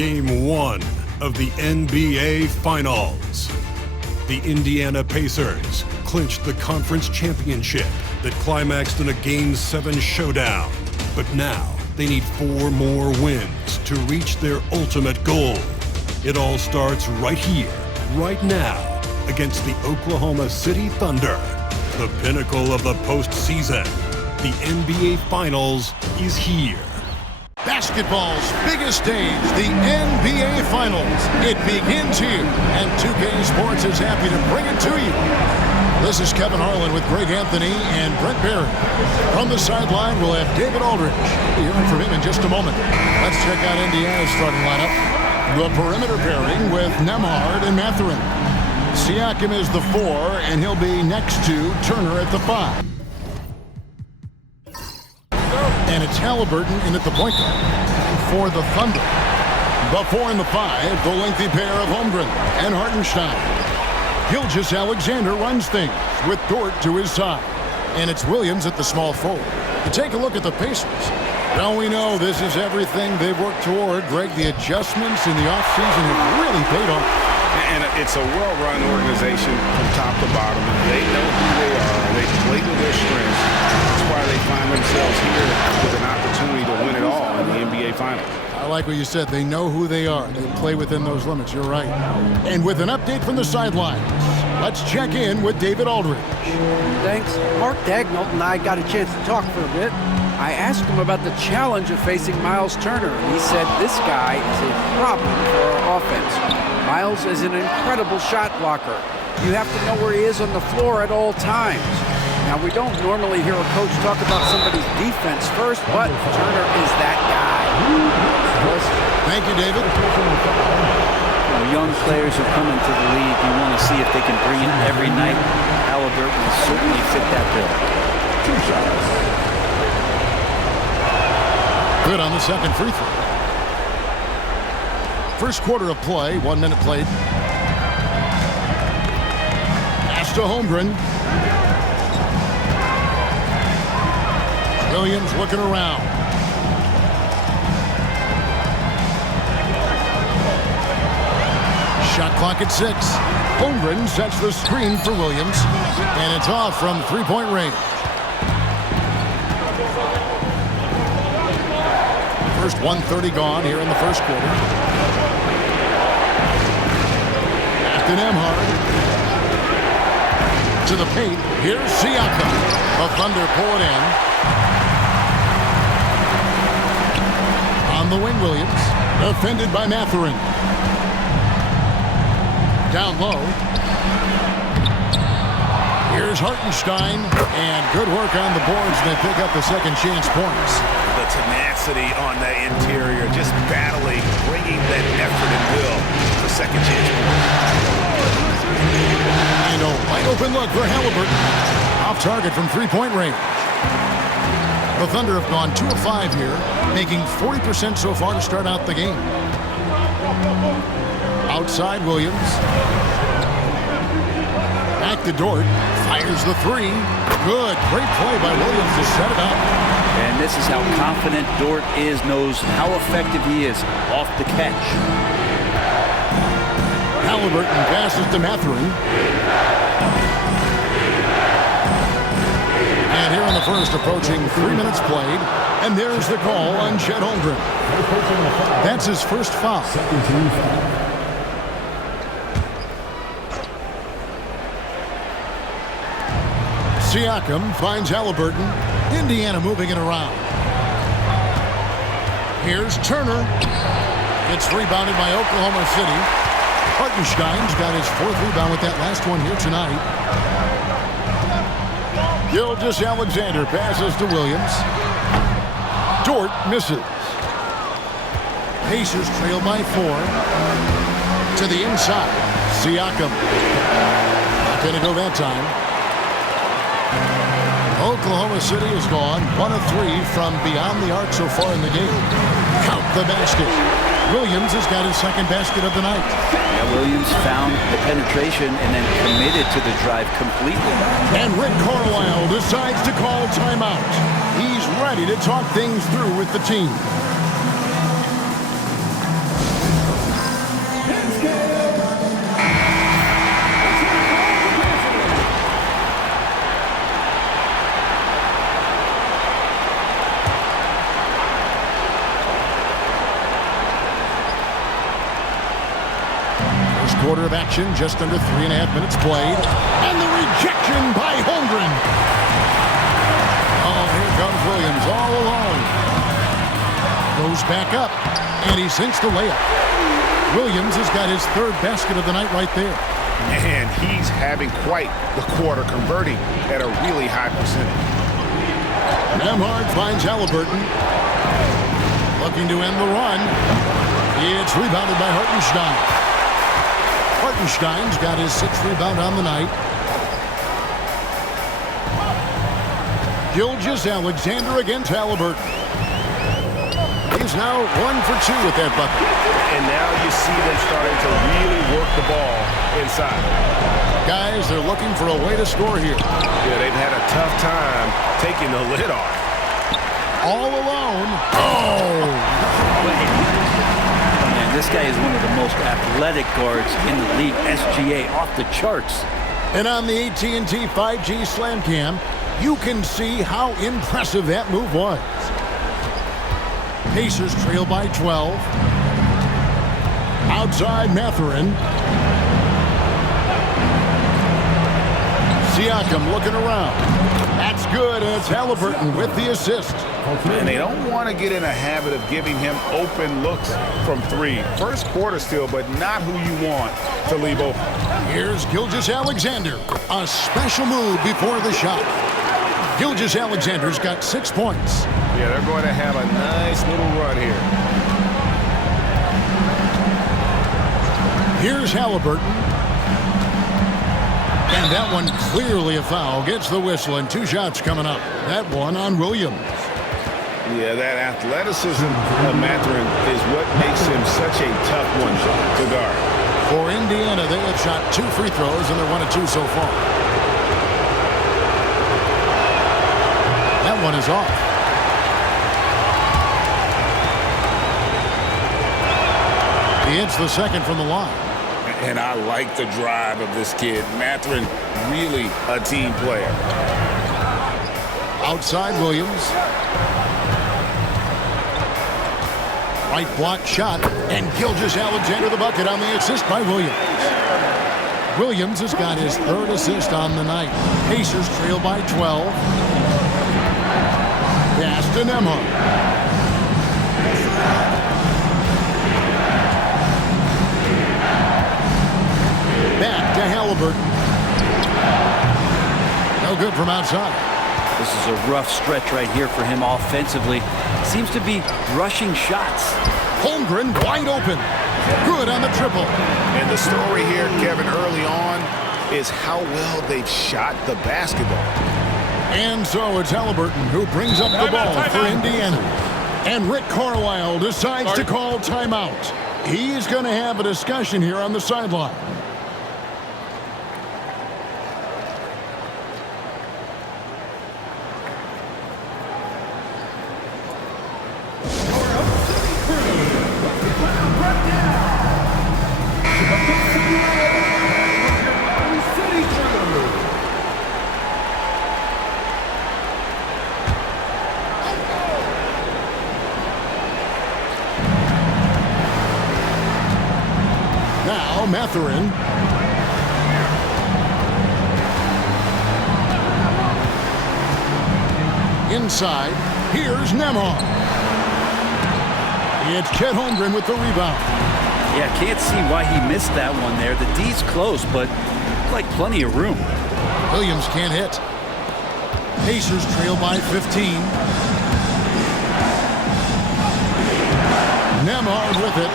Game 1 of the NBA Finals. The Indiana Pacers clinched the conference championship that climaxed in a Game 7 showdown. But now they need 4 more wins to reach their ultimate goal. It all starts right here, right now, against the Oklahoma City Thunder. The pinnacle of the postseason. The NBA Finals is here. Basketball's biggest stage, the NBA Finals. It begins here, and 2K Sports is happy to bring it to you. This is Kevin Harlan with Greg Anthony and Brent Barry. From the sideline, we'll have David Aldridge. We'll be hearing from him in just a moment. Let's check out Indiana's starting lineup. The perimeter pairing with Nembhard and Mathurin. Siakam is the 4, and he'll be next to Turner at the 5. And it's Halliburton in at the point guard for the Thunder. The 4 and the 5, the lengthy pair of Holmgren and Hartenstein. Gilgeous-Alexander runs things with Dort to his side. And it's Williams at the small forward. To take a look at the Pacers. Well, we know this is everything they've worked toward. Greg, the adjustments in the offseason have really paid off. And it's a well-run organization from top to bottom. They know who they are. They play to their strengths. That's why they find themselves here with an opportunity to win it all in the NBA Finals. I like what you said. They know who they are. They play within those limits. You're right. And with an update from the sidelines, let's check in with David Aldridge. Thanks. Mark Daigneault and I got a chance to talk for a bit. I asked him about the challenge of facing Miles Turner, and he said this guy is a problem for our offense. Miles is an incredible shot blocker. You have to know where he is on the floor at all times. Now, we don't normally hear a coach talk about somebody's defense first, but Turner is that guy. Thank you, David. Young players who come into the league, you want to see if they can bring it every night. Halliburton will certainly fit that bill. 2 shots. Good on the second free throw. First quarter of play, 1 minute played. Pass to Holmgren. Williams looking around. Shot clock at 6. Holmgren sets the screen for Williams, and it's off from three-point range. First 1:30 gone here in the first quarter. Back to Nembhard. To the paint. Here's Siakam. The Thunder pull it in. On the wing, Williams. Defended by Mathurin. Down low. Here's Hartenstein. And good work on the boards. They pick up the second chance points. The tenacity on the interior, just battling, bringing that effort and will for second chance points. And a wide open look for Halliburton. Off target from three-point range. The Thunder have gone 2 of 5 here, making 40% so far to start out the game. Outside Williams. Back to Dort. Fires the 3. Good. Great play by Williams to set it up. And this is how confident Dort knows how effective he is off the catch. Halliburton passes to Mathurin. And here in the first, approaching 3 minutes played. And there's the call on Chet Holmgren. That's his first foul. Siakam finds Halliburton. Indiana moving it around. Here's Turner. It's rebounded by Oklahoma City. Hartenstein's got his 4th rebound with that last one here tonight. Gilgeous-Alexander passes to Williams. Dort misses. Pacers trail by 4. To the inside. Siakam. Not going to go that time. Oklahoma City has gone 1 of 3 from beyond the arc so far in the game. Count the basket. Williams has got his second basket of the night. Yeah, Williams found the penetration and then committed to the drive completely. And Rick Carlisle decides to call timeout. He's ready to talk things through with the team. of action, just under 3.5 minutes played. And the rejection by Holmgren. Oh, here comes Williams all alone. Goes back up, and he sinks the layup. Williams has got his third basket of the night right there. And he's having quite the quarter, converting at a really high percentage. Nembhard finds Halliburton. Looking to end the run. It's rebounded by Hartenstein. Hartenstein's got his 6th rebound on the night. Gilgeous-Alexander against Halliburton. He's now 1 for 2 with that bucket. And now you see them starting to really work the ball inside. Guys, they're looking for a way to score here. Yeah, they've had a tough time taking the lid off. All alone. Oh! Man, this guy is one of the most athletic guards in the league. SGA off the charts. And on the AT&T 5G Slam Cam, you can see how impressive that move was. Pacers trail by 12. Outside Mathurin. Siakam looking around. That's good, and it's Halliburton with the assist. And they don't want to get in a habit of giving him open looks from 3. First quarter still, but not who you want to leave open. Here's Gilgeous-Alexander. A special move before the shot. Gilgeous-Alexander's got 6 points. Yeah, they're going to have a nice little run here. Here's Halliburton. And that one clearly a foul. Gets the whistle, and 2 shots coming up. That one on Williams. Yeah, that athleticism of Mathurin is what makes him such a tough one to guard. For Indiana, they have shot 2 free throws, and they're 1 of 2 so far. That one is off. He hits the second from the line. And I like the drive of this kid. Mathurin, really a team player. Outside Williams. Right block shot. And Gilgeous-Alexander the bucket on the assist by Williams. Williams has got his 3rd assist on the night. Pacers trail by 12. Pass to Nembhard. Back to Halliburton. No good from outside. This is a rough stretch right here for him offensively. Seems to be rushing shots. Holmgren wide open. Good on the triple. And the story here, Kevin, early on is how well they've shot the basketball. And so it's Halliburton who brings up the ball for Indiana. And Rick Carlisle decides to call timeout. He's going to have a discussion here on the sideline. Now Mathurin. Inside, here's Nembhard. It's Chet Holmgren with the rebound. Yeah, can't see why he missed that one there. The D's close, but like plenty of room. Williams can't hit. Pacers trail by 15. Nembhard with it.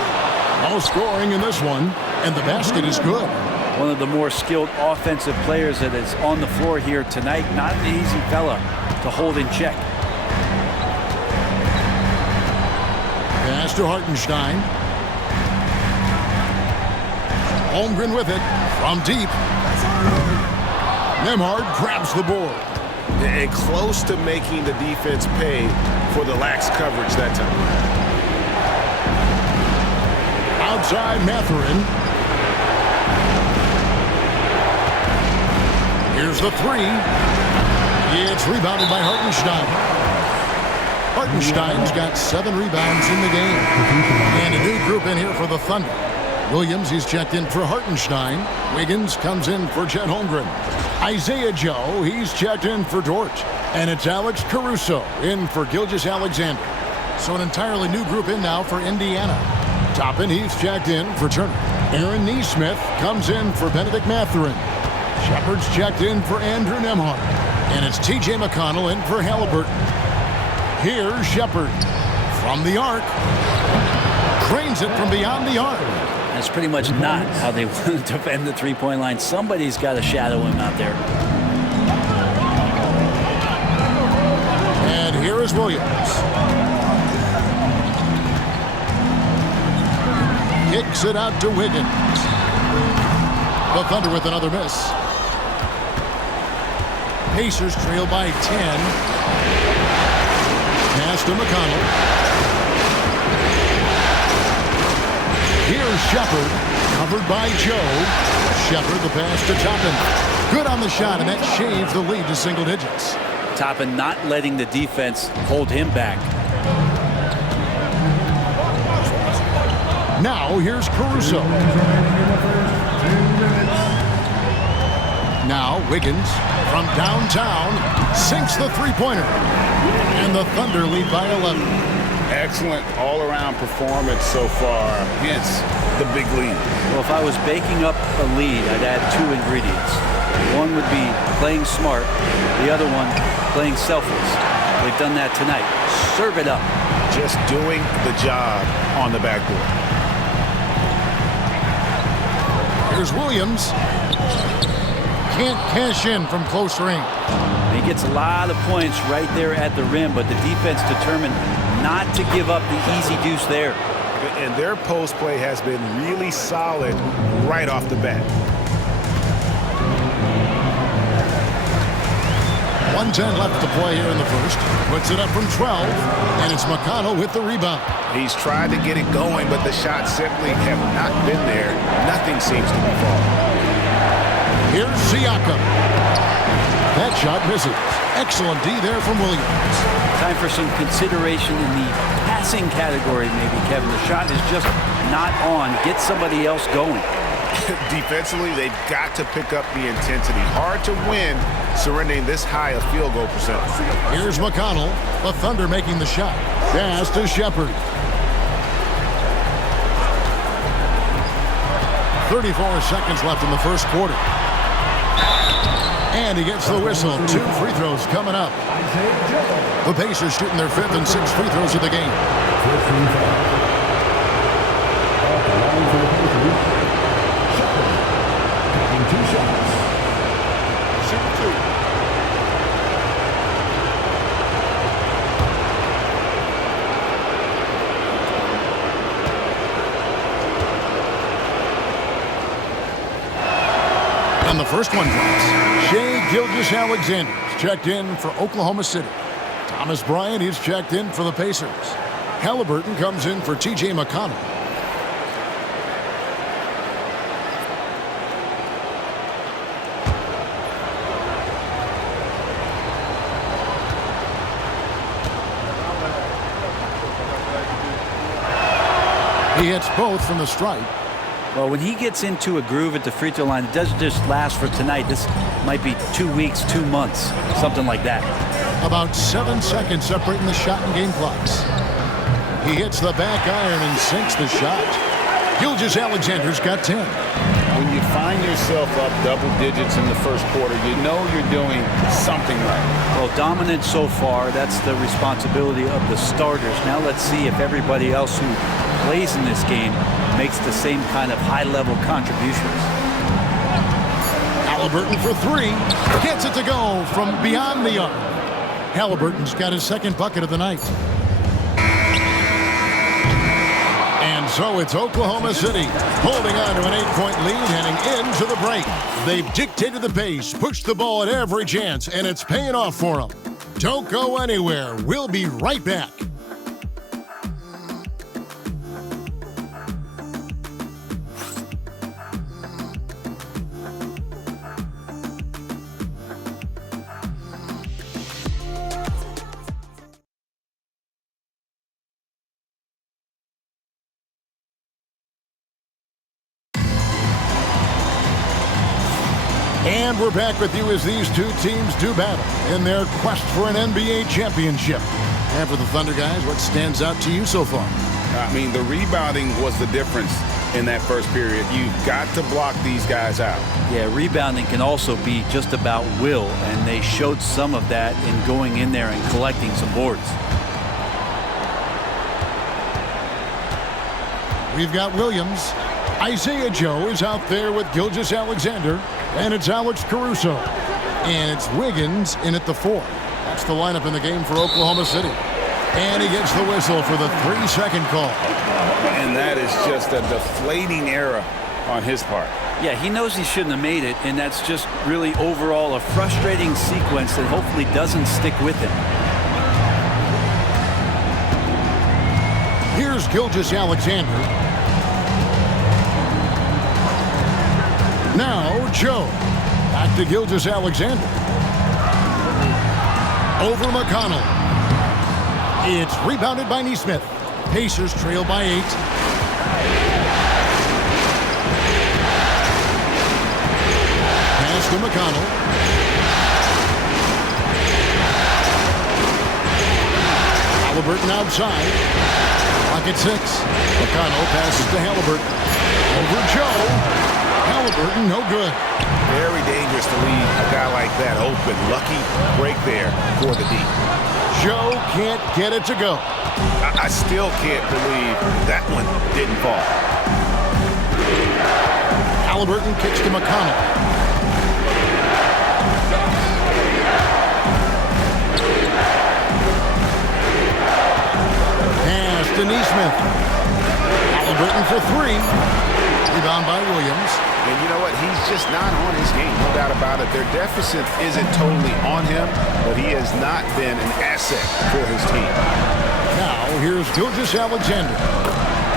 No scoring in this one, and the basket is good. One of the more skilled offensive players that is on the floor here tonight. Not an easy fella to hold in check. Pass to Hartenstein. Holmgren with it from deep. Nembhard grabs the board. And close to making the defense pay for the lax coverage that time. Outside Mathurin. Here's the 3. It's rebounded by Hartenstein. Hartenstein's got 7 rebounds in the game. And a new group in here for the Thunder. Williams, he's checked in for Hartenstein. Wiggins comes in for Chet Holmgren. Isaiah Joe, he's checked in for Dort. And it's Alex Caruso in for Gilgeous-Alexander. So an entirely new group in now for Indiana. Toppin, he's checked in for Turner. Aaron Nesmith comes in for Benedict Mathurin. Shepard's checked in for Andrew Nembhard. And it's T.J. McConnell in for Halliburton. Here's Shepard from the arc. Cranes it from beyond the arc. That's pretty much not how they want to defend the three-point line. Somebody's got to shadow him out there. And here is Williams. Kicks it out to Wiggins. The Thunder with another miss. Pacers trail by 10. Pass to McConnell. Here's Shepard, covered by Joe. Shepard, the pass to Toppin. Good on the shot, and that shaves the lead to single digits. Toppin not letting the defense hold him back. Now here's Caruso. Now Wiggins from downtown sinks the three-pointer. And the Thunder lead by 11. Excellent all-around performance so far, hence the big lead. Well, if I was baking up a lead, I'd add two ingredients. One would be playing smart, the other one playing selfless. They've done that tonight. Serve it up. Just doing the job on the backboard. Here's Williams. Can't cash in from close range. He gets a lot of points right there at the rim, but the defense determined not to give up the easy deuce there. And their post play has been really solid right off the bat. 1:10 left to play here in the first. Puts it up from 12, and it's McConnell with the rebound. He's tried to get it going, but the shots simply have not been there. Nothing seems to be falling. Here's Siakam. That shot misses. Excellent D there from Williams. Time for some consideration in the passing category, maybe, Kevin. The shot is just not on. Get somebody else going. Defensively, they've got to pick up the intensity. Hard to win surrendering this high a field goal percentage. Here's McConnell. The Thunder making the shot. Pass to Shepard. 34 seconds left in the first quarter. And he gets the whistle. 2 free throws coming up. The Pacers shooting their 5th and 6th free throws of the game. And the first one drops. Shai Gilgeous-Alexander checked in for Oklahoma City. Thomas Bryant, he's checked in for the Pacers. Halliburton comes in for T.J. McConnell. He hits both from the stripe. Well, when he gets into a groove at the free throw line, it doesn't just last for tonight. This might be 2 weeks, 2 months, something like that. About 7 seconds separating the shot and game clocks. He hits the back iron and sinks the shot. Gilgeous-Alexander's got 10. When you find yourself up double digits in the first quarter, you know you're doing something right. Well, dominant so far. That's the responsibility of the starters. Now let's see if everybody else who plays in this game makes the same kind of high-level contributions. Halliburton for 3. Gets it to go from beyond the arc. Halliburton's got his 2nd bucket of the night. And so it's Oklahoma City holding on to an 8-point lead heading into the break. They've dictated the pace, pushed the ball at every chance, and it's paying off for them. Don't go anywhere. We'll be right back. And we're back with you as these two teams do battle in their quest for an NBA championship. And for the Thunder guys, what stands out to you so far? I mean, the rebounding was the difference in that first period. You've got to block these guys out. Yeah, rebounding can also be just about will, and they showed some of that in going in there and collecting some boards. We've got Williams. Isaiah Joe is out there with Gilgeous-Alexander, and it's Alex Caruso. And it's Wiggins in at the 4. That's the lineup in the game for Oklahoma City. And he gets the whistle for the 3-second call. And that is just a deflating error on his part. Yeah, he knows he shouldn't have made it, and that's just really overall a frustrating sequence that hopefully doesn't stick with him. Here's Gilgeous-Alexander. Now Joe. Back to Gilgeous-Alexander. Over McConnell. It's rebounded by Nesmith. Pacers trail by 8. Pass to McConnell. Halliburton outside. Clock at 6. McConnell passes to Halliburton. Over Joe. Halliburton, no good. Very dangerous to leave a guy like that open. Lucky break there for the D. Joe can't get it to go. I still can't believe that one didn't fall. Halliburton kicks to McConnell. Pass to Nesmith. Halliburton for 3. Rebound by Williams. And you know what? He's just not on his game, no doubt about it. Their deficit isn't totally on him, but he has not been an asset for his team. Now, here's Gilgeous-Alexander.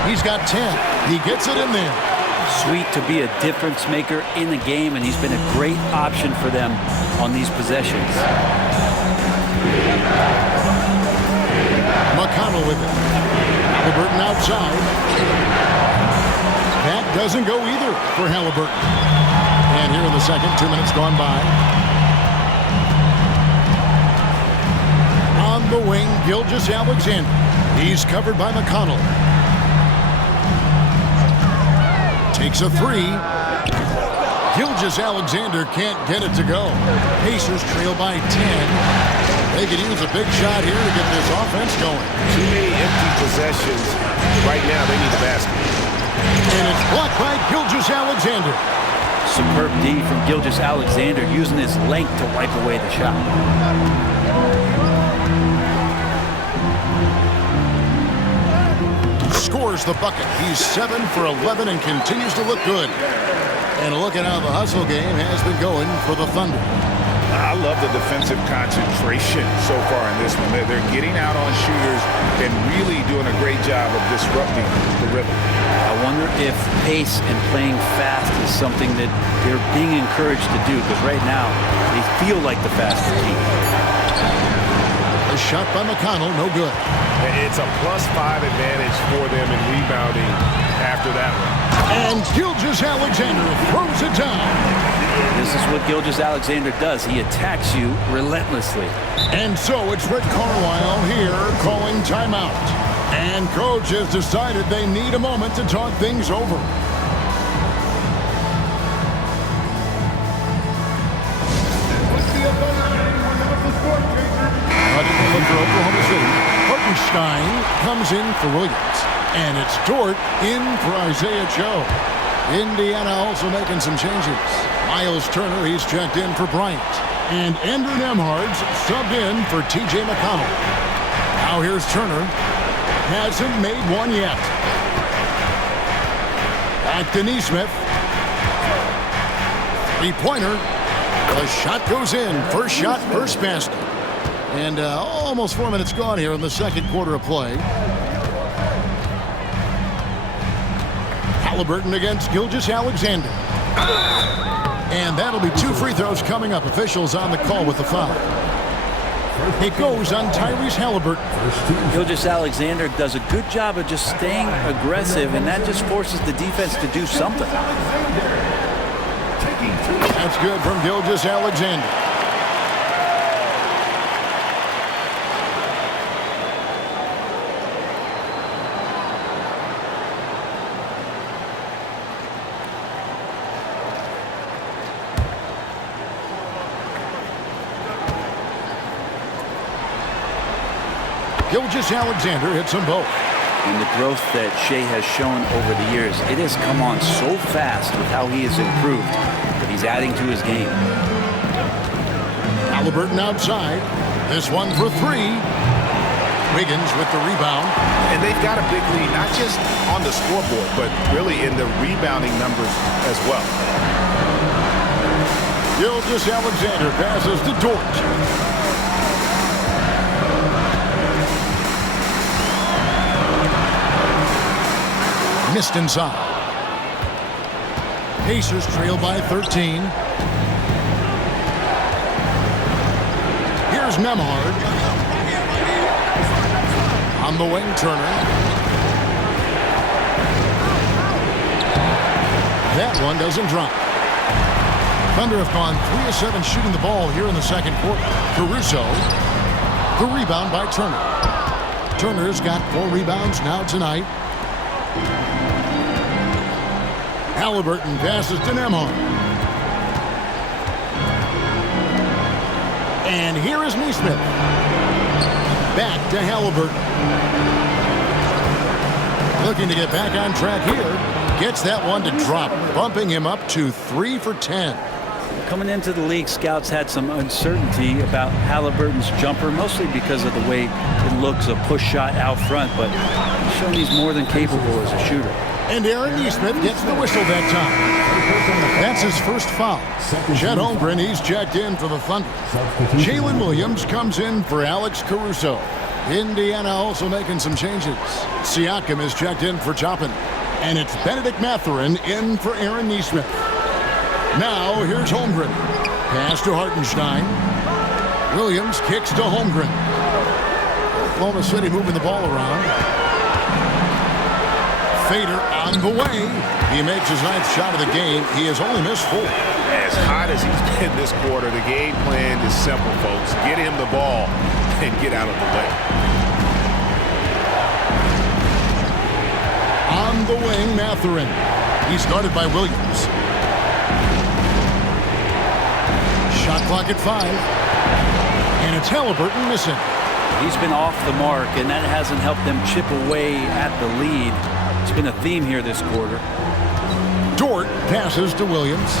He's got 10. He gets it in there. Sweet to be a difference maker in the game, and he's been a great option for them on these possessions. McConnell with it. Halliburton outside. That doesn't go either for Halliburton. And here in the second, 2 minutes gone by. On the wing, Gilgeous-Alexander. He's covered by McConnell. Takes a 3. Gilgeous-Alexander can't get it to go. Pacers trail by 10. They could use a big shot here to get this offense going. Too many empty possessions. Right now, they need the basket. And it's blocked by Gilgeous-Alexander. Superb D from Gilgeous-Alexander, using his length to wipe away the shot. Scores the bucket. He's 7 for 11 and continues to look good. And look at how the hustle game has been going for the Thunder. I love the defensive concentration so far in this one. They're getting out on shooters and really doing a great job of disrupting the rhythm. I wonder if pace and playing fast is something that they're being encouraged to do, because right now they feel like the faster team. A shot by McConnell, no good. It's a +5 advantage for them in rebounding after that one. And Gilgeous-Alexander throws it down. This is what Gilgeous-Alexander does. He attacks you relentlessly. And so it's Rick Carlisle here calling timeout. And coach has decided they need a moment to talk things over. For Oklahoma City, Hartenstein comes in for Williams. And it's Dort in for Isaiah Joe. Indiana also making some changes. Miles Turner, he's checked in for Bryant. And Andrew Nembhard's subbed in for T.J. McConnell. Now here's Turner. Hasn't made one yet. Back to Nesmith. Three-pointer. The shot goes in. First shot, first basket. And almost 4 minutes gone here in the second quarter of play. Halliburton against Gilgeous-Alexander. And that'll be 2 free throws coming up. Officials on the call with the foul. It goes on Tyrese Halliburton. Gilgeous-Alexander does a good job of just staying aggressive, and that just forces the defense to do something. That's good from Gilgeous-Alexander. Gilgeous-Alexander hits them both. And the growth that Shea has shown over the years, it has come on so fast with how he has improved that he's adding to his game. Halliburton outside. This one for three. Wiggins with the rebound. And they've got a big lead, not just on the scoreboard, but really in the rebounding numbers as well. Gilgeous-Alexander passes to Dort. Missed inside. Pacers trail by 13. Here's Nembhard. On the wing, Turner. That one doesn't drop. Thunder have gone 3 of 7 shooting the ball here in the second quarter. Caruso. The rebound by Turner. Turner's got 4 rebounds now tonight. Halliburton passes to Nembhard. And here is Nesmith. Back to Halliburton. Looking to get back on track here. Gets that one to drop, bumping him up to 3 for 10. Coming into the league, scouts had some uncertainty about Halliburton's jumper, mostly because of the way it looks, a push shot out front, but he's shown he's more than capable as a shooter. And Aaron Nesmith gets the whistle that time. That's his first foul. Chet Holmgren, he's checked in for the Thunder. Jalen Williams comes in for Alex Caruso. Indiana also making some changes. Siakam is checked in for Toppin. And it's Benedict Mathurin in for Aaron Nesmith. Now here's Holmgren. Pass to Hartenstein. Williams kicks to Holmgren. Oklahoma City moving the ball around. Fader on the way. He makes his 9th shot of the game. He has only missed 4. As hot as he's been this quarter, the game plan is simple, folks. Get him the ball and get out of the way. On the wing, Mathurin. He's guarded by Williams. Shot clock at 5. And it's Halliburton missing. He's been off the mark, and that hasn't helped them chip away at the lead. It's been a theme here this quarter. Dort passes to Williams.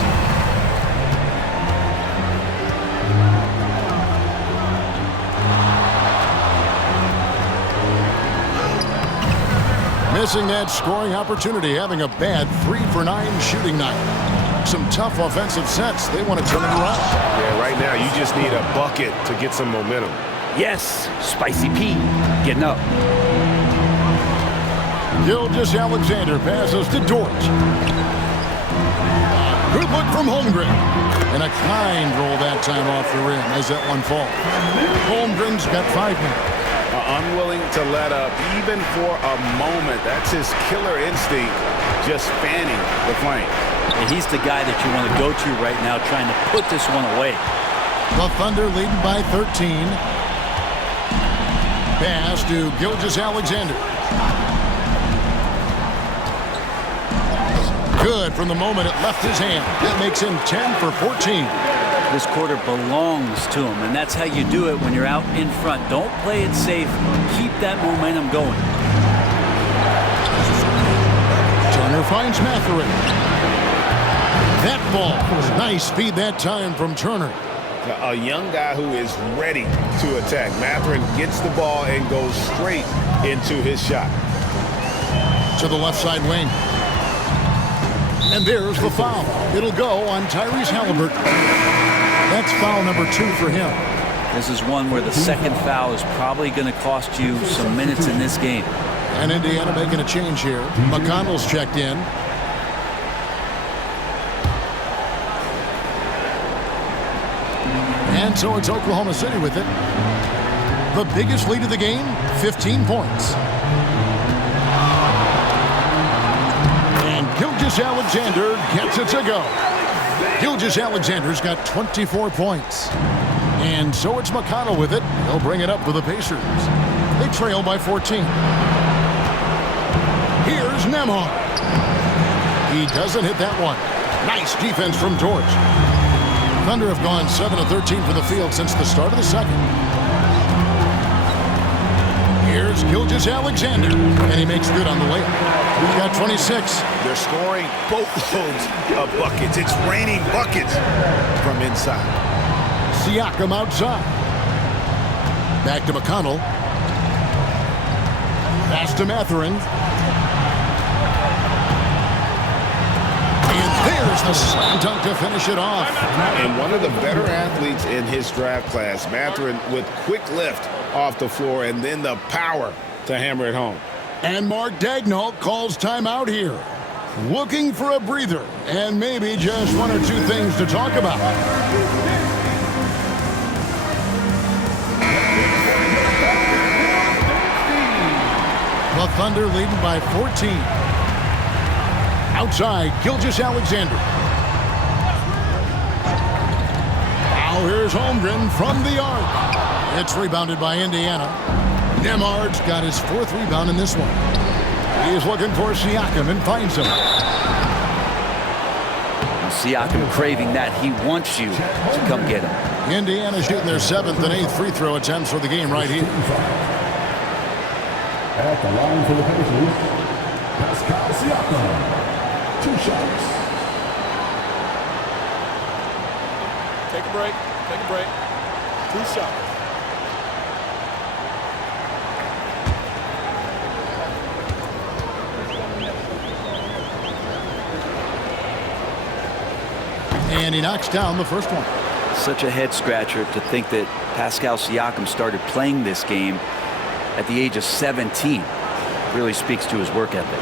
Missing that scoring opportunity, having a bad 3 for 9 shooting night. Some tough offensive sets. They want to turn it around. Yeah, right now you just need a bucket to get some momentum. Yes, Spicy P getting up. Gilgeous-Alexander passes to Dort. Good look from Holmgren. And a kind roll that time off the rim as that one falls. Holmgren's got 5 minutes. Unwilling to let up even for a moment. That's his killer instinct, just fanning the flame. And he's the guy that you want to go to right now, trying to put this one away. The Thunder leading by 13. Pass to Gilgeous-Alexander. Good from the moment it left his hand. That makes him 10 for 14. This quarter belongs to him, and that's how you do it when you're out in front. Don't play it safe. Keep that momentum going. Turner finds Mathurin. That ball was nice speed that time from Turner. A young guy who is ready to attack. Mathurin gets the ball and goes straight into his shot. To the left side wing. And there's the foul. It'll go on Tyrese Halliburton. That's foul number 2 for him. This is one where the second foul is probably going to cost you some minutes in this game. And Indiana making a change here. McConnell's checked in. And so it's Oklahoma City with it. The biggest lead of the game, 15 points. And Gilgeous-Alexander gets it to go. Gilgeous-Alexander's got 24 points. And so it's McConnell with it. He'll bring it up for the Pacers. They trail by 14. Here's Nembhard. He doesn't hit that one. Nice defense from George. Thunder have gone 7 of 13 from the field since the start of the second. Here's Gilgeous-Alexander, and he makes good on the layup. He's got 26. They're scoring boatloads of buckets. It's raining buckets from inside. Siakam outside. Back to McConnell. Pass to Mathurin. And there's the slam dunk to finish it off. And one of the better athletes in his draft class, Mathurin, with quick lift off the floor and then the power to hammer it home. And Mark Daigneault calls timeout here. Looking for a breather and maybe just one or two things to talk about. The Thunder leading by 14. Outside, Gilgeous-Alexander. Now here's Holmgren from the arc. It's rebounded by Indiana. Nembhard's got his 4th rebound in this one. He's looking for Siakam and finds him. Siakam craving that. He wants you to come get him. Indiana shooting their 7th and 8th free throw attempts for the game right here. At the line for the Pacers, Pascal Siakam. 2 shots. Take a break. Take a break. 2 shots. And he knocks down the first one. Such a head scratcher to think that Pascal Siakam started playing this game at the age of 17. Really speaks to his work ethic.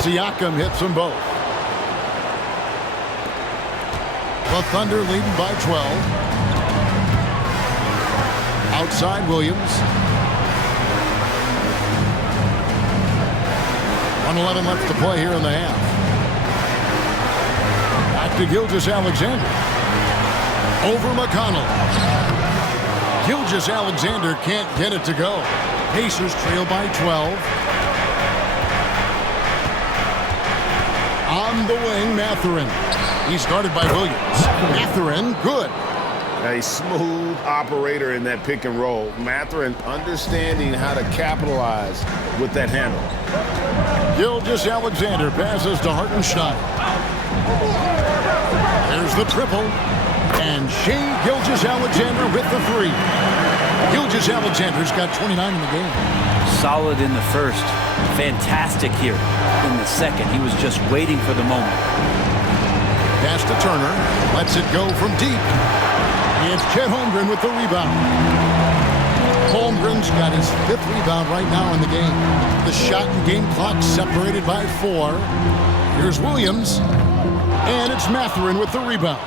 Siakam hits them both. The Thunder leading by 12. Outside Williams. 1:11 left to play here in the half. Back to Gilgeous-Alexander. Over McConnell. Gilgeous-Alexander can't get it to go. Pacers trail by 12. On the wing, Mathurin. He's guarded by Williams. Mathurin, good. A smooth operator in that pick and roll. Mathurin understanding how to capitalize with that handle. Gilgeous-Alexander passes to Hartenstein. There's the triple. And Shai Gilgeous-Alexander with the 3. Gilgeous-Alexander's got 29 in the game. Solid in the first. Fantastic here in the second. He was just waiting for the moment. Pass to Turner. Lets it go from deep. It's Chet Holmgren with the rebound. Holmgren's got his 5th rebound right now in the game. The shot and game clock separated by 4. Here's Williams. And it's Mathurin with the rebound.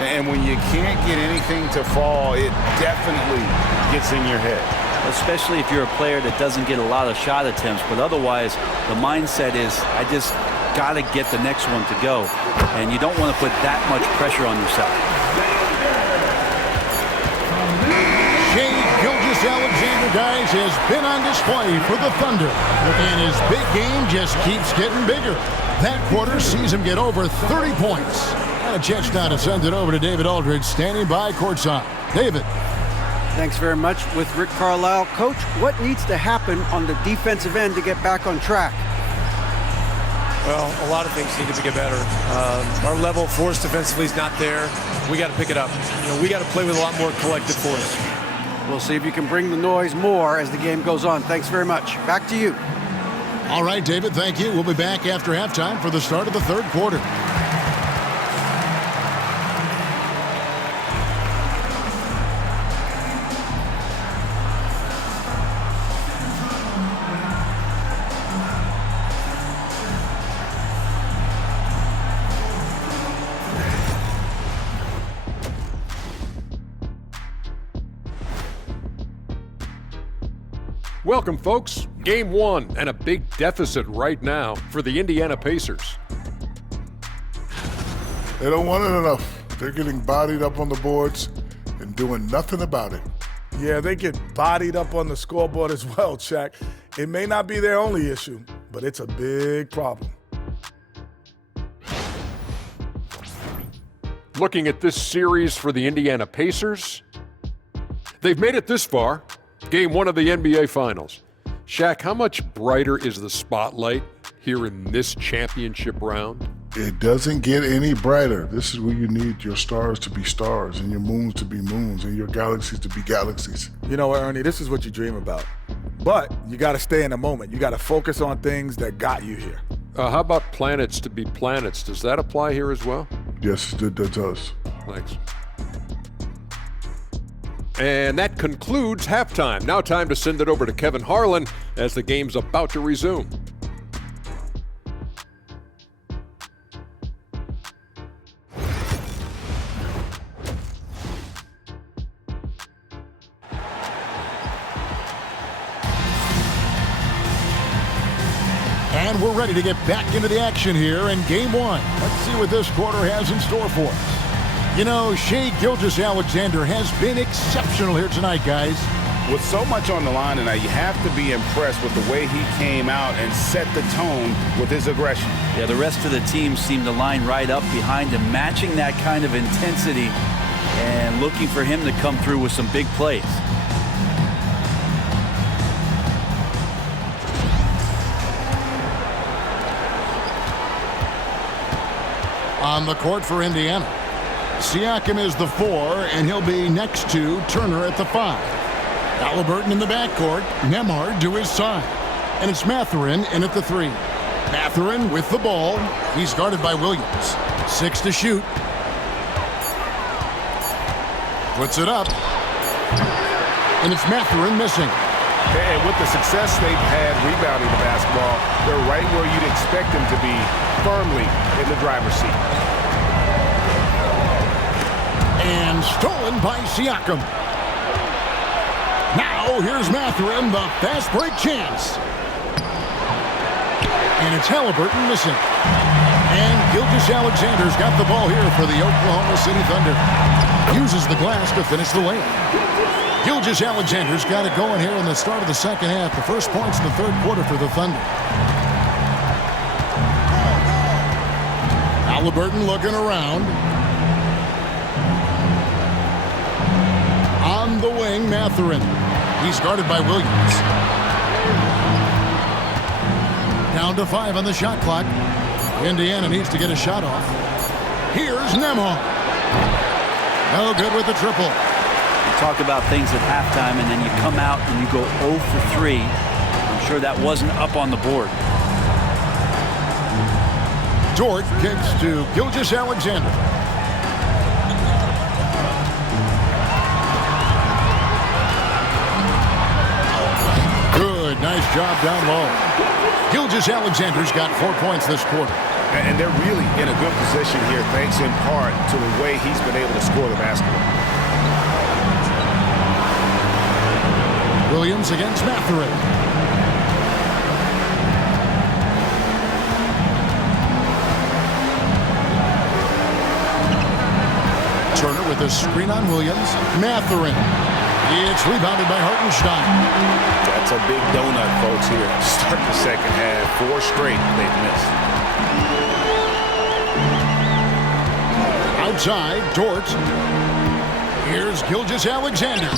And when you can't get anything to fall, it definitely gets in your head. Especially if you're a player that doesn't get a lot of shot attempts, but otherwise the mindset is, I just got to get the next one to go. And you don't want to put that much pressure on yourself. Shai Gilgeous-Alexander, guys, has been on display for the Thunder. And his big game just keeps getting bigger. That quarter sees him get over 30 points. And a chance now to send it over to David Aldridge, standing by courtside. David. Thanks very much. With Rick Carlisle. Coach, what needs to happen on the defensive end to get back on track? Well, a lot of things need to get better. Our level of force defensively is not there. We got to pick it up. We got to play with a lot more collective force. We'll see if you can bring the noise more as the game goes on. Thanks very much. Back to you. All right, David, thank you. We'll be back after halftime for the start of the 3rd quarter. Welcome, folks. Game 1 and a big deficit right now for the Indiana Pacers. They don't want it enough. They're getting bodied up on the boards and doing nothing about it. Yeah, they get bodied up on the scoreboard as well, Shaq. It may not be their only issue, but it's a big problem. Looking at this series for the Indiana Pacers, they've made it this far, Game 1 of the NBA Finals. Shaq, how much brighter is the spotlight here in this championship round? It doesn't get any brighter. This is where you need your stars to be stars and your moons to be moons and your galaxies to be galaxies. You know what, Ernie, this is what you dream about. But you got to stay in the moment. You got to focus on things that got you here. How about planets to be planets? Does that apply here as well? Yes, it does. Thanks. And that concludes halftime. Now time to send it over to Kevin Harlan as the game's about to resume. And we're ready to get back into the action here in Game 1. Let's see what this quarter has in store for us. You know, Shai Gilgeous-Alexander has been exceptional here tonight, guys. With so much on the line tonight, you have to be impressed with the way he came out and set the tone with his aggression. Yeah, the rest of the team seemed to line right up behind him, matching that kind of intensity and looking for him to come through with some big plays. On the court for Indiana, Siakam is the 4, and he'll be next to Turner at the 5. Halliburton in the backcourt, Nembhard to his side. And it's Mathurin in at the 3. Mathurin with the ball. He's guarded by Williams. 6 to shoot. Puts it up. And it's Mathurin missing. And with the success they've had rebounding the basketball, they're right where you'd expect them to be, firmly in the driver's seat. And stolen by Siakam. Now here's Mathurin, the fast break chance. And it's Halliburton missing. And Gilgeous-Alexander's got the ball here for the Oklahoma City Thunder. Uses the glass to finish the layup. Gilgeous-Alexander's got it going here in the start of the second half. The first points in the third quarter for the Thunder. Halliburton looking around. On the wing, Mathurin. He's guarded by Williams. Down to 5 on the shot clock. Indiana needs to get a shot off. Here's Nembhard. No good with the triple. Talk about things at halftime, and then you come out and you go 0 for 3. I'm sure that wasn't up on the board. Dort kicks to Gilgeous-Alexander. Good, nice job down low. Gilgeous-Alexander's got 4 points this quarter. And they're really in a good position here, thanks in part to the way he's been able to score the basketball. Williams against Mathurin. Turner with a screen on Williams. Mathurin. It's rebounded by Hartenstein. That's a big donut, folks, here. Start the second half. 4 straight they've missed. Outside, Dort. Here's Gilgeous-Alexander.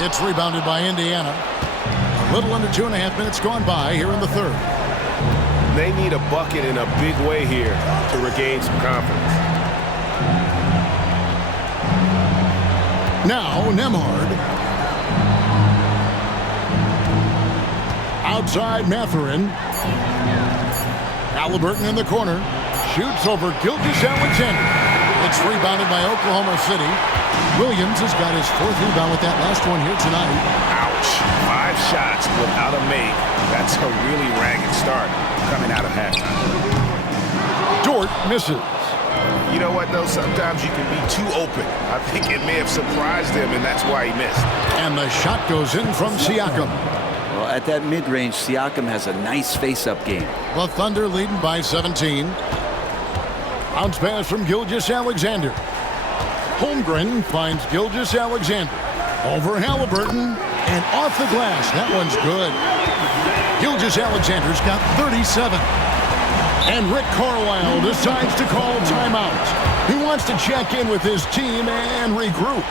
It's rebounded by Indiana. A little under 2.5 minutes gone by here in the third. They need a bucket in a big way here to regain some confidence. Now Nembhard. Outside Mathurin. Halliburton in the corner. Shoots over Gilgeous-Alexander. It's rebounded by Oklahoma City. Williams has got his 4th rebound with that last one here tonight. Ouch. 5 shots without a make. That's a really ragged start coming out of halftime. Dort misses. You know what, though? Sometimes you can be too open. I think it may have surprised him, and that's why he missed. And the shot goes in from Siakam. Well, at that mid-range, Siakam has a nice face-up game. The Thunder leading by 17. Bounce pass from Gilgeous-Alexander. Holmgren finds Gilgeous-Alexander. Over Halliburton and off the glass. That one's good. Gilgeous-Alexander's got 37. And Rick Carlisle decides to call timeout. He wants to check in with his team and regroup.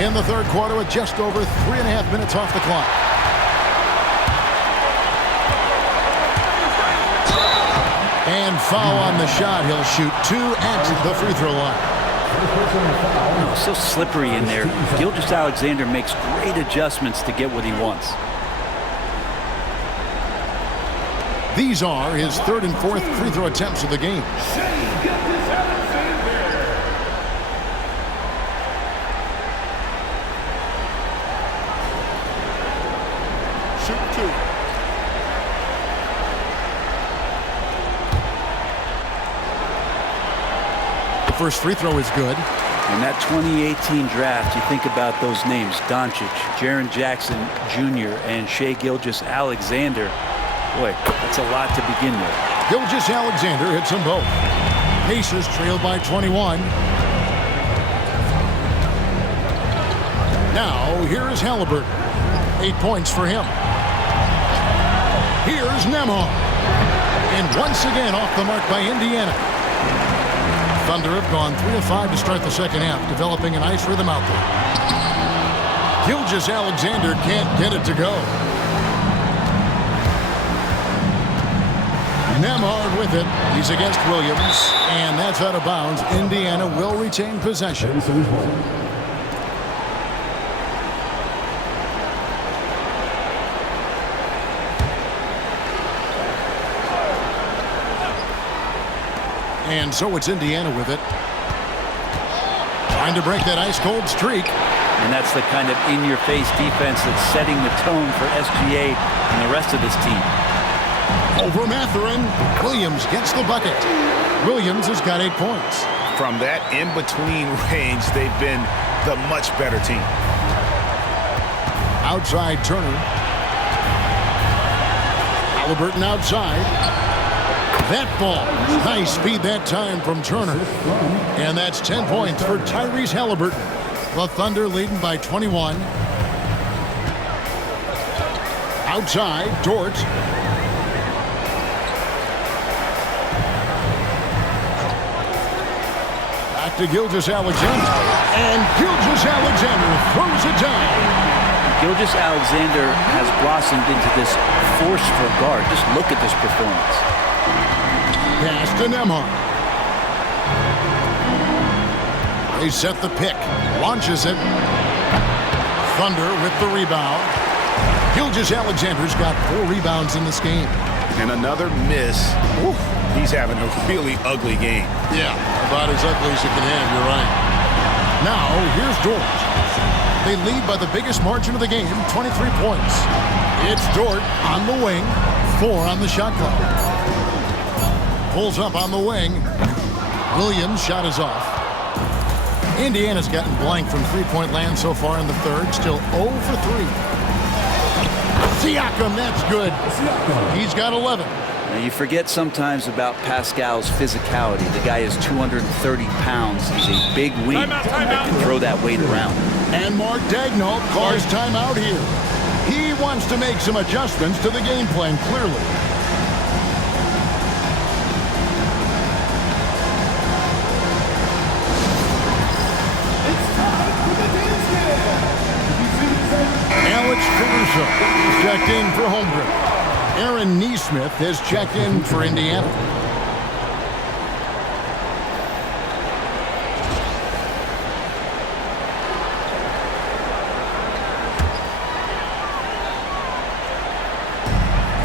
In the third quarter with just over 3.5 minutes off the clock. And foul on the shot. He'll shoot 2 at the free throw line. Oh, so slippery in there. Gilgeous-Alexander makes great adjustments to get what he wants. These are his third and fourth free throw attempts of the game. First free throw is good. In that 2018 draft, you think about those names: Doncic, Jaren Jackson Jr., and Shai Gilgeous-Alexander. Boy, that's a lot to begin with. Gilgeous-Alexander hits them both. Pacers trail by 21. Now, here is Halliburton. 8 points for him. Here's Nembhard. And once again off the mark by Indiana. Thunder have gone 3 of 5 to start the second half, developing a nice rhythm out there. Gilgeous-Alexander can't get it to go. Nembhard with it. He's against Williams, and that's out of bounds. Indiana will retain possession. And so it's Indiana with it. Trying to break that ice-cold streak. And that's the kind of in-your-face defense that's setting the tone for SGA and the rest of this team. Over Mathurin. Williams gets the bucket. Williams has got 8 points. From that in-between range, they've been the much better team. Outside Turner. Halliburton outside. That ball, nice speed that time from Turner. And that's 10 points for Tyrese Halliburton. The Thunder leading by 21. Outside, Dort. Back to Gilgeous-Alexander. And Gilgeous-Alexander throws it down. Gilgeous-Alexander has blossomed into this force for guard. Just look at this performance. Pass to Nembhard. They set the pick. Launches it. Thunder with the rebound. Gilgeous-Alexander's got 4 rebounds in this game. And another miss. Ooh, he's having a really ugly game. Yeah, about as ugly as you can have, you're right. Now, here's Dort. They lead by the biggest margin of the game, 23 points. It's Dort on the wing, 4 on the shot clock. Pulls up on the wing. Williams' shot is off. Indiana's gotten blank from three-point land so far in the third. Still 0 for 3. Siakam, that's good. He's got 11. Now you forget sometimes about Pascal's physicality. The guy is 230 pounds. He's a big wing. Can throw that weight around. And Mark Daigneault calls timeout here. He wants to make some adjustments to the game plan, clearly. for Holmgren. Aaron Nesmith has checked in for Indiana.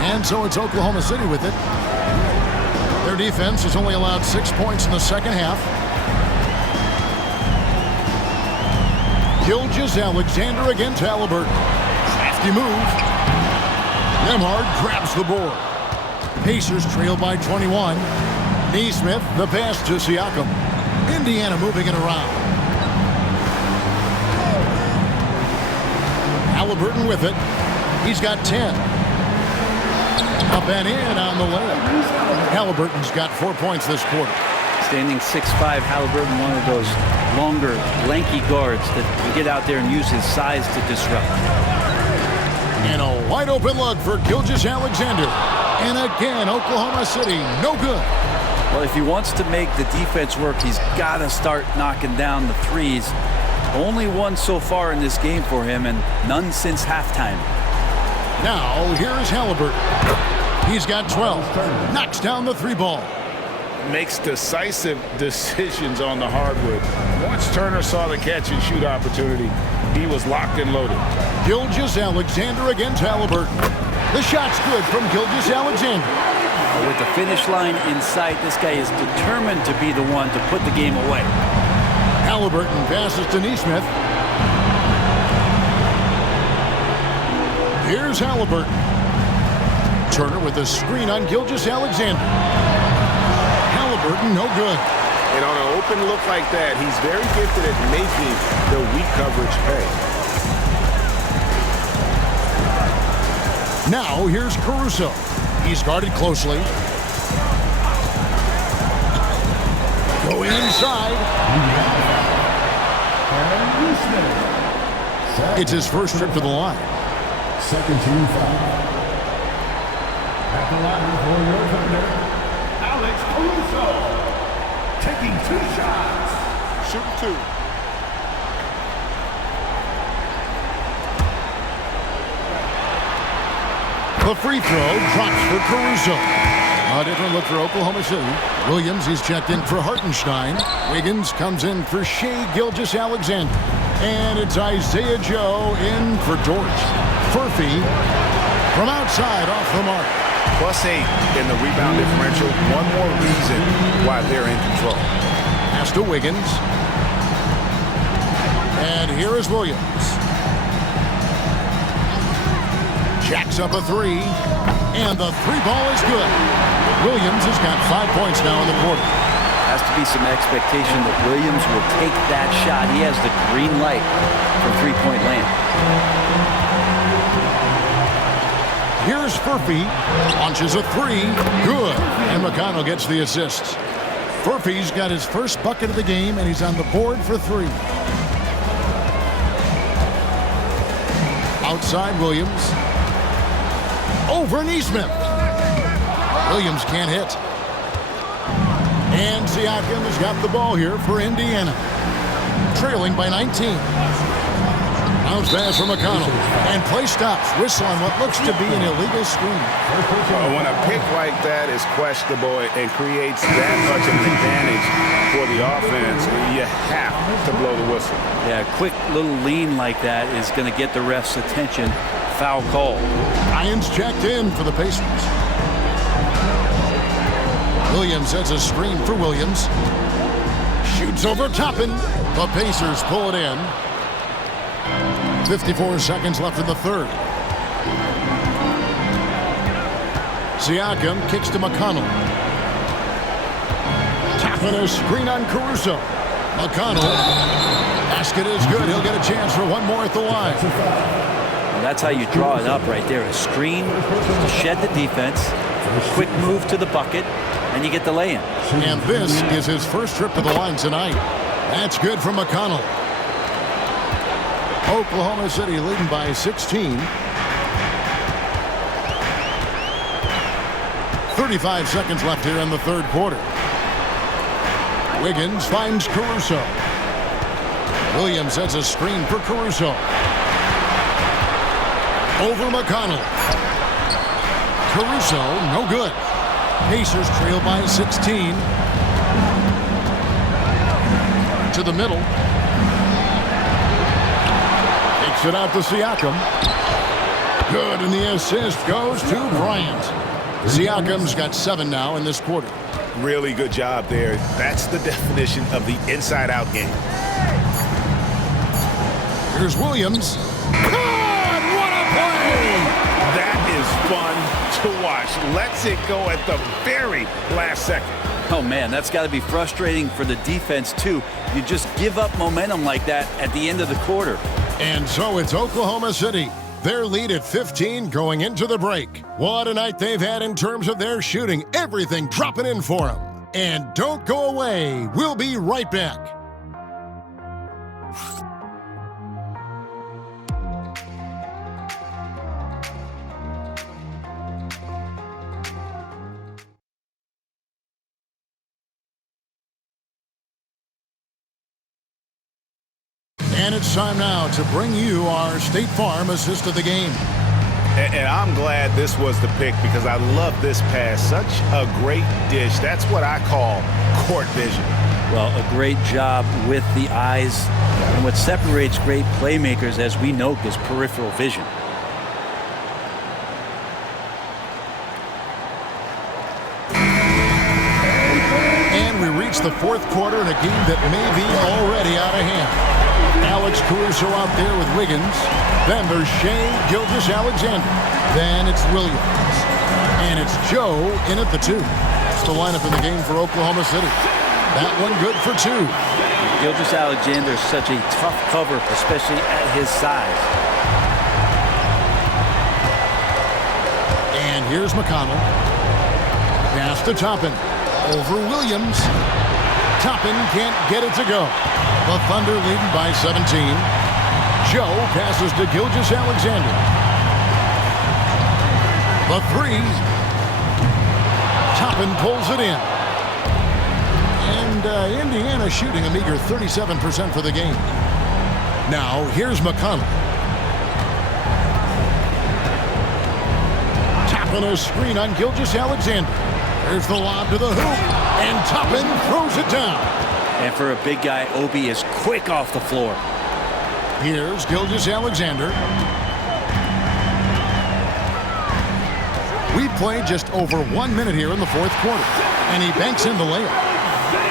And so it's Oklahoma City with it. Their defense has only allowed 6 points in the second half. Gilgeous-Alexander against Halliburton. Crafty move. Nembhard grabs the board. Pacers trail by 21. Nesmith, the pass to Siakam. Indiana moving it around. Halliburton with it. He's got 10. Up and in on the layup. Halliburton's got 4 points this quarter. Standing 6'5", Halliburton, one of those longer, lanky guards that can get out there and use his size to disrupt. And a wide open look for Gilgeous-Alexander. And again, Oklahoma City, no good. Well, if he wants to make the defense work, he's got to start knocking down the threes. Only one so far in this game for him, and none since halftime. Now, here's Halliburton. He's got 12. Knocks down the three ball. Makes decisive decisions on the hardwood. Once Turner saw the catch and shoot opportunity, he was locked and loaded. Gilgeous-Alexander against Halliburton. The shot's good from Gilgeous-Alexander. With the finish line in sight, this guy is determined to be the one to put the game away. Halliburton passes to Nesmith. Here's Halliburton. Turner with a screen on Gilgeous-Alexander. Halliburton, no good. And on an open look like that, he's very gifted at making the weak coverage pay. Now, here's Caruso. He's guarded closely. Going inside. It's his first trip to the line. Second team foul. At the line for your defender, Alex Caruso. Taking 2 shots. Shooting 2. The free throw drops for Caruso. A different look for Oklahoma City. Williams is checked in for Hartenstein. Wiggins comes in for Shai Gilgeous-Alexander. And it's Isaiah Joe in for Dort. Furphy from outside off the mark. +8 in the rebound differential. One more reason why they're in control. Pass to Wiggins. And here is Williams. Jacks up a 3. And the 3 ball is good. Williams has got 5 points now in the quarter. Has to be some expectation that Williams will take that shot. He has the green light for three-point land. Here's Furphy. Launches a 3. Good. And McConnell gets the assist. Furphy's got his first bucket of the game, and he's on the board for 3. Outside Williams. Over Nesmith. Williams can't hit. And Siakam has got the ball here for Indiana. Trailing by 19. Bounce pass from McConnell. And play stops. Whistle on what looks to be an illegal screen. When a pick like that is questionable and creates that much of an advantage for the offense, you have to blow the whistle. Yeah, a quick little lean like that is going to get the ref's attention. Foul call. Lions checked in for the Pacers. Williams sets a screen for Williams. Shoots over Toppin. The Pacers pull it in. 54 seconds left in the third. Siakam kicks to McConnell. Toppin a screen on Caruso. McConnell. Basket is good. He'll get a chance for one more at the line. And that's how you draw it up right there. A screen to shed the defense. Quick move to the bucket. And you get the lay-in. And this is his first trip to the line tonight. That's good from McConnell. Oklahoma City leading by 16. 35 seconds left here in the third quarter. Wiggins finds Caruso. Williams sets a screen for Caruso. Over McConnell. Caruso, no good. Pacers trail by 16. To the middle. Takes it out to Siakam. Good, and the assist goes to Bryant. Siakam's got 7 now in this quarter. Really good job there. That's the definition of the inside-out game. Here's Williams. Good! What a play! That is fun to watch. Lets it go at the very last second. Oh, man, that's got to be frustrating for the defense, too. You just give up momentum like that at the end of the quarter. And so it's Oklahoma City. Their lead at 15 going into the break. What a night they've had in terms of their shooting. Everything dropping in for them. And don't go away. We'll be right back. And it's time now to bring you our State Farm assist of the game. And I'm glad this was the pick because I love this pass. Such a great dish. That's what I call court vision. Well, a great job with the eyes. And what separates great playmakers, as we know, is peripheral vision. And we reach the fourth quarter in a game that may be already out of hand. Alex Caruso out there with Wiggins. Then there's Shea Gilgeous-Alexander. Then it's Williams. And it's Joe in at the 2. That's the lineup in the game for Oklahoma City. That one good for 2. Gilgeous-Alexander is such a tough cover, especially at his size. And here's McConnell. Pass to Toppin. Over Williams. Toppin can't get it to go. The Thunder leading by 17. Joe passes to Gilgeous-Alexander. The 3. Toppin pulls it in. And Indiana shooting a meager 37% for the game. Now, here's McConnell. Toppin a screen on Gilgeous-Alexander. There's the lob to the hoop. And Toppin throws it down. And for a big guy, Obi is quick off the floor. Here's Gilgeous-Alexander. We played just over 1 minute here in the fourth quarter. And he banks in the layup.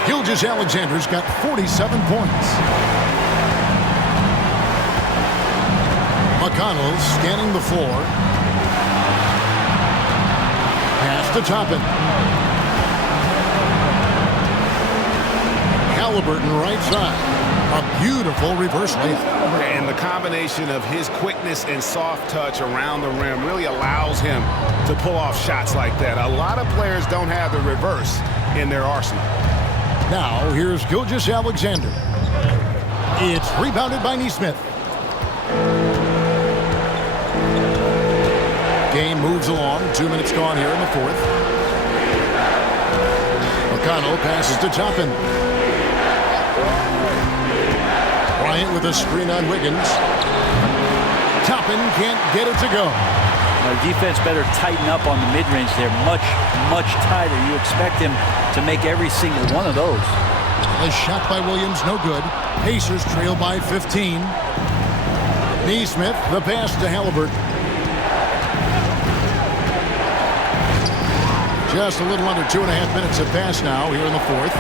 Gilgeous-Alexander's got 47 points. McConnell scanning the floor. Pass to Toppin. Halliburton right side. A beautiful reverse layup. And the combination of his quickness and soft touch around the rim really allows him to pull off shots like that. A lot of players don't have the reverse in their arsenal. Now, here's Gilgeous-Alexander. It's rebounded by Nesmith. Game moves along. 2 minutes gone here in the fourth. McConnell passes to Toppin. Bryant with a screen on Wiggins. Toppin can't get it to go. Now, the defense better tighten up on the mid-range there. Much tighter. You expect him to make every single one of those. The shot by Williams, no good. Pacers trail by 15. Nesmith, the pass to Halliburton. Just a little under 2.5 minutes have passed now here in the fourth.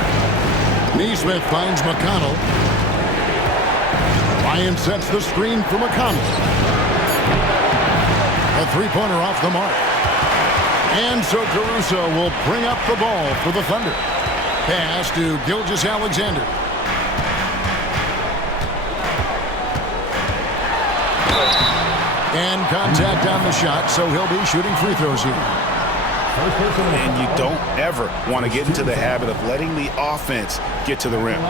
Nesmith finds McConnell. Ryan sets the screen for McConnell. A three-pointer off the mark. And so Caruso will bring up the ball for the Thunder. Pass to Gilgeous-Alexander. And contact on the shot, so he'll be shooting free throws here. And you don't ever want to get into the habit of letting the offense get to the rim.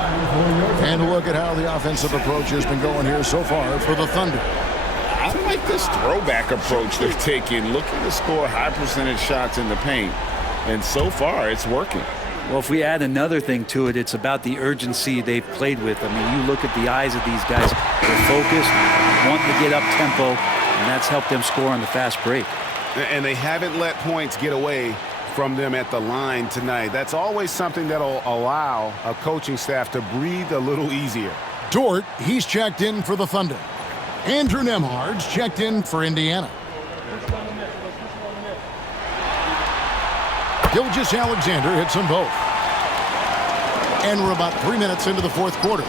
And a look at how the offensive approach has been going here so far for the Thunder. I like this throwback approach they're taking, looking to score high percentage shots in the paint. And so far, it's working. Well, if we add another thing to it, it's about the urgency they've played with. I mean, you look at the eyes of these guys. They're focused, wanting to get up tempo, and that's helped them score on the fast break. And they haven't let points get away from them at the line tonight. That's always something that'll allow a coaching staff to breathe a little easier. Dort, he's checked in for the Thunder. Andrew Nembhard's checked in for Indiana. Gilgeous-Alexander hits them both. And we're about 3 minutes into the fourth quarter.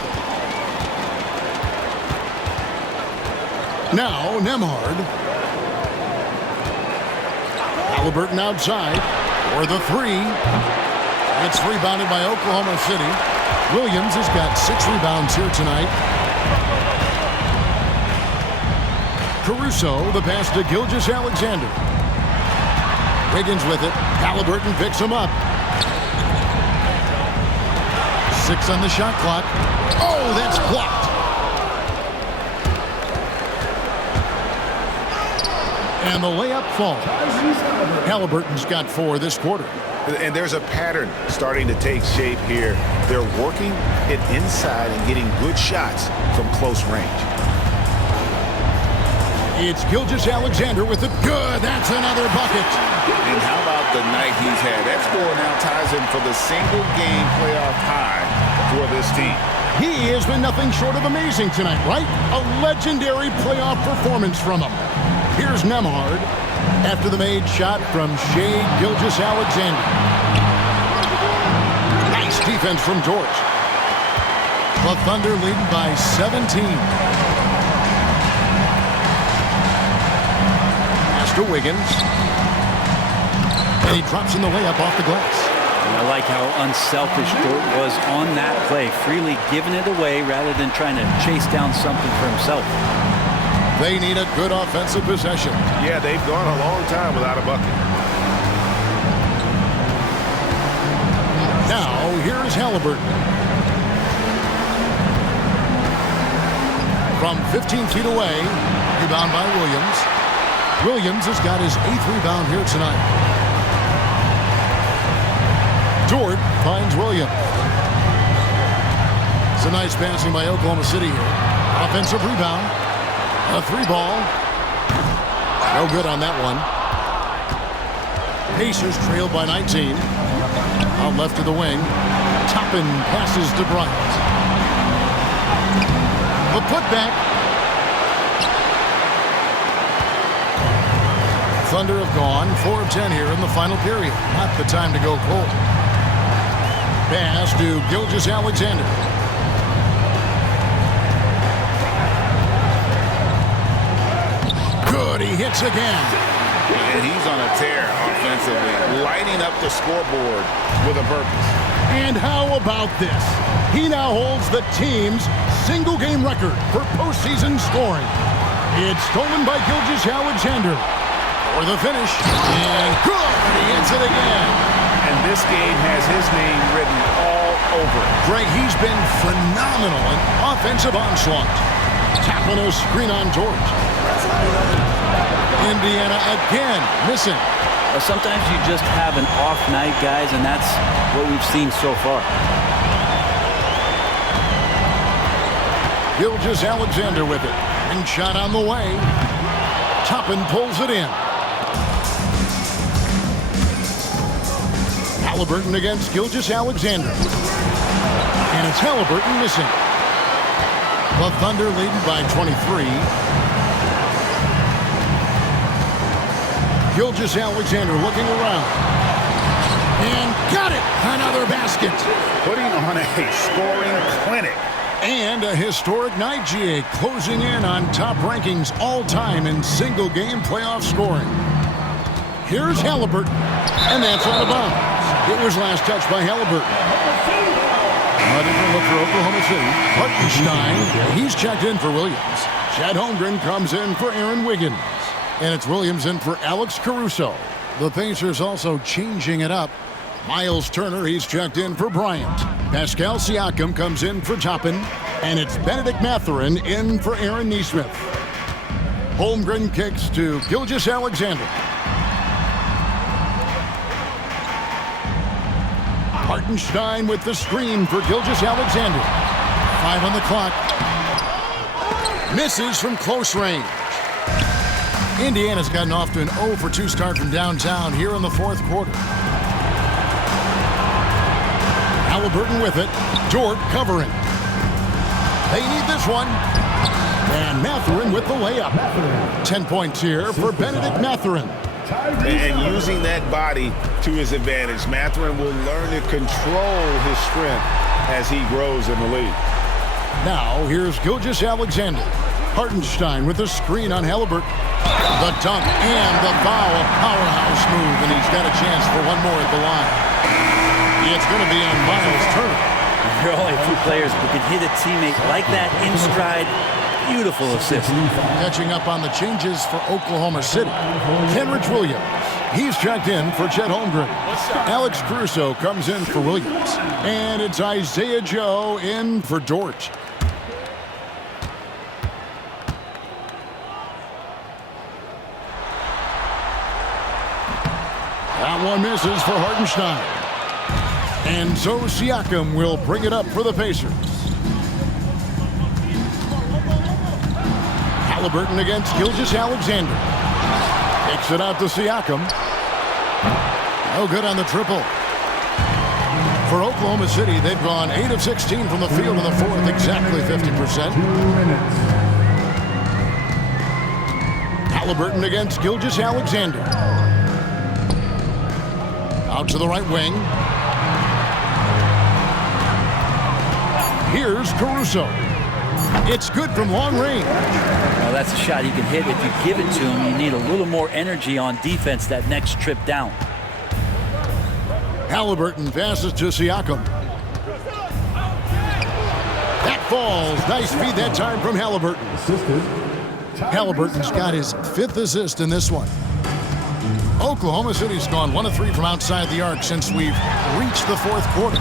Now, Nembhard. Halliburton outside for the three. It's rebounded by Oklahoma City. Williams has got 6 rebounds here tonight. Caruso, the pass to Gilgeous-Alexander. Wiggins with it. Halliburton picks him up. 6 on the shot clock. Oh, that's blocked. And the layup falls. Halliburton's got 4 this quarter. And there's a pattern starting to take shape here. They're working it inside and getting good shots from close range. It's Gilgeous-Alexander with it. Good. That's another bucket. And how about the night he's had? That score now ties him for the single-game playoff high for this team. He has been nothing short of amazing tonight, right? A legendary playoff performance from him. Here's Nembhard after the made shot from Shai Gilgeous-Alexander. Nice defense from Dort. The Thunder leading by 17. Pass to Wiggins. And he drops in the layup off the glass. And I like how unselfish Dort was on that play, freely giving it away rather than trying to chase down something for himself. They need a good offensive possession. Yeah, they've gone a long time without a bucket. Now, here's Halliburton. From 15 feet away, rebound by Williams. Williams has got his 8th rebound here tonight. Dort finds Williams. It's a nice passing by Oklahoma City here. Offensive rebound. A 3-ball. No good on that one. Pacers trailed by 19. Out left of the wing. Toppin passes to Bryant. The putback. Thunder have gone 4 of 10 here in the final period. Not the time to go cold. Pass to Gilgeous-Alexander. Good, he hits again. And he's on a tear offensively, lighting up the scoreboard with a purpose. And how about this? He now holds the team's single-game record for postseason scoring. It's stolen by Gilgeous-Alexander for the finish. And good, he hits it again. And this game has his name written all over it. Greg, he's been phenomenal in offensive onslaught. Tapping a screen on Dort. Indiana again missing. Sometimes you just have an off night, guys, and that's what we've seen so far. Gilgeous-Alexander with it. And shot on the way. Toppin pulls it in. Halliburton against Gilgeous-Alexander. And it's Halliburton missing. The Thunder leading by 23. Gilgeous-Alexander looking around. And got it! Another basket. Putting on a scoring clinic. And a historic night, GA, closing in on top rankings all-time in single-game playoff scoring. Here's Halliburton, and that's out of bounds. It was last touched by Halliburton. A different look for Oklahoma City. Hartenstein, he's checked in for Williams. Chad Holmgren comes in for Aaron Wiggins. And it's Williams in for Alex Caruso. The Pacers also changing it up. Miles Turner, he's checked in for Bryant. Pascal Siakam comes in for Toppin. And it's Benedict Mathurin in for Aaron Nesmith. Holmgren kicks to Gilgeous-Alexander. Hartenstein with the screen for Gilgeous-Alexander. 5 on the clock. Misses from close range. Indiana's gotten off to an 0-for-2 start from downtown here in the fourth quarter. Halliburton with it. Dort covering. They need this one. And Mathurin with the layup. 10 points here for Benedict Mathurin. And using that body to his advantage, Mathurin will learn to control his strength as he grows in the league. Now, here's Gilgeous-Alexander. Hartenstein with a screen on Halliburton. The dunk and the foul, a powerhouse move, and he's got a chance for one more at the line. It's going to be on Miles Turner. There are only a few players who can hit a teammate like that in stride. Beautiful assist. Catching up on the changes for Oklahoma City. Kenrich Williams. He's checked in for Chet Holmgren. Alex Caruso comes in for Williams. And it's Isaiah Joe in for Dort. That one misses for Hartenstein. And so Siakam will bring it up for the Pacers. Halliburton against Gilgeous-Alexander. Takes it out to Siakam. No good on the triple. For Oklahoma City, they've gone 8 of 16 from the field in the fourth, exactly 50%. Halliburton against Gilgeous-Alexander. Out to the right wing. Here's Caruso. It's good from long range. Well, that's a shot he can hit. If you give it to him, you need a little more energy on defense that next trip down. Halliburton passes to Siakam. That falls. Nice feed that time from Halliburton. Halliburton's got his 5th assist in this one. Oklahoma City's gone 1 of 3 from outside the arc since we've reached the fourth quarter.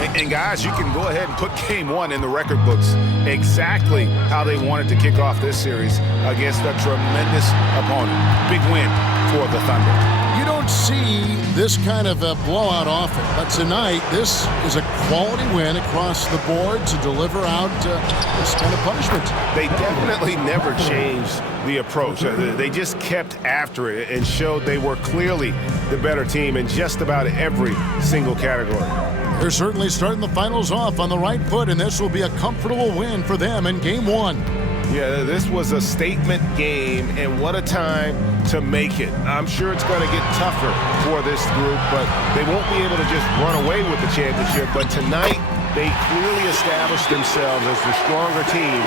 And guys, you can go ahead and put game 1 in the record books. Exactly how they wanted to kick off this series against a tremendous opponent. Big win for the Thunder. You don't see this kind of a blowout often, but tonight this is a quality win across the board to deliver out this kind of punishment. They definitely never changed the approach. They just kept after it and showed they were clearly the better team in just about every single category. They're certainly starting the finals off on the right foot, and this will be a comfortable win for them in game 1. Yeah, this was a statement game, and what a time to make it. I'm sure it's going to get tougher for this group, but they won't be able to just run away with the championship. But tonight, they clearly established themselves as the stronger team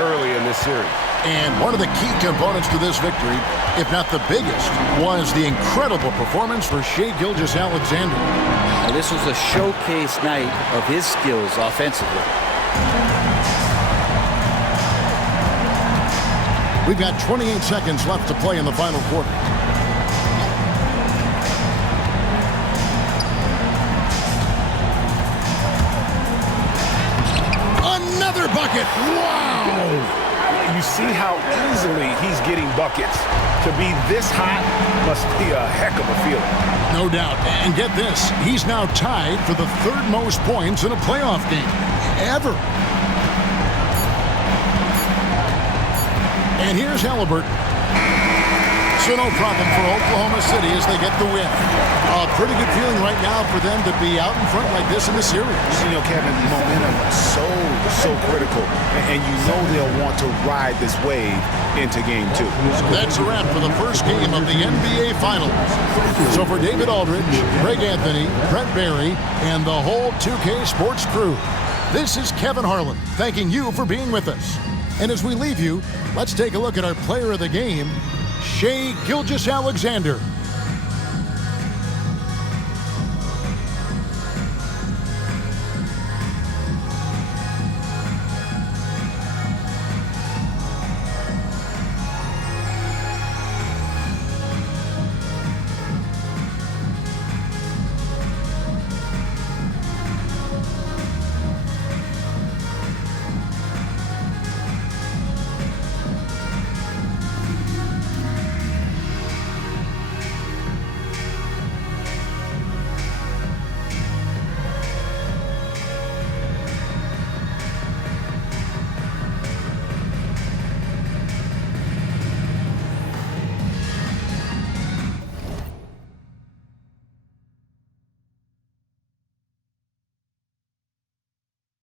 early in this series. And one of the key components to this victory, if not the biggest, was the incredible performance for Shai Gilgeous-Alexander. Well, this was a showcase night of his skills offensively. We've got 28 seconds left to play in the final quarter. Another bucket! Wow! You see how easily he's getting buckets. To be this hot must be a heck of a feeling. No doubt. And get this, he's now tied for the 3rd most points in a playoff game ever. And here's Halliburton. So no problem for Oklahoma City as they get the win. A pretty good feeling right now for them to be out in front like this in the series. You know, Kevin, momentum is so critical. And you know they'll want to ride this wave into game 2. That's a wrap for the first game of the NBA Finals. So for David Aldridge, Greg Anthony, Brent Barry, and the whole 2K Sports crew, this is Kevin Harlan thanking you for being with us. And as we leave you, let's take a look at our player of the game, Shai Gilgeous-Alexander.